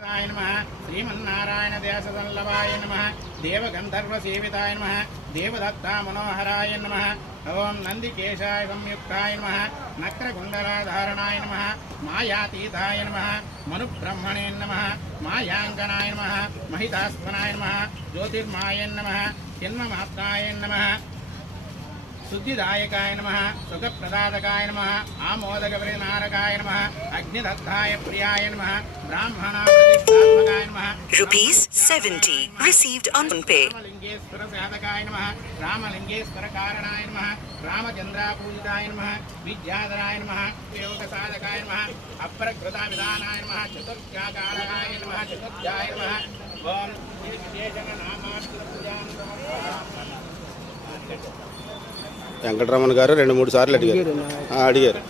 श्रीमन्नारायण देशवल्लभाय नमः देवगंधर्व सेविताय नमः देवदत्ता मनोहराय नमः ओं नंदिकेशाय संयुक्ताय नमः नक्रकुंडलाधारणाय नमः मायातीताय नमः मनुब्रह्मणे नमः मायांकनाय नमः महितास्मनाय नमः ज्योतिर्माय नमः जन्ममात्राय नमः शुद्धिदायकाय नमः सुखप्रदायकाय नमः आमोदकपरिनारकाय नमः अग्निदत्ताय प्रियाय नमः ब्राह्मणाप्रतिष्ठात्मकाय नमः ₹70 received on pay. रामलिंगेश्वर साधकाय नमः रामलिंगेश्वर कारणाय नमः रामचंद्रापूजिताय नमः विद्याधराय नमः योगसाधकाय नमः अप्रकृताविधानाय नमः चतुर्थ्याकारकाय नमः चतुर्थ्याय नमः ओम विशेषनामाष्टपूजां వెంకటరమణ గారు 2-3 సార్లు అడిగారు.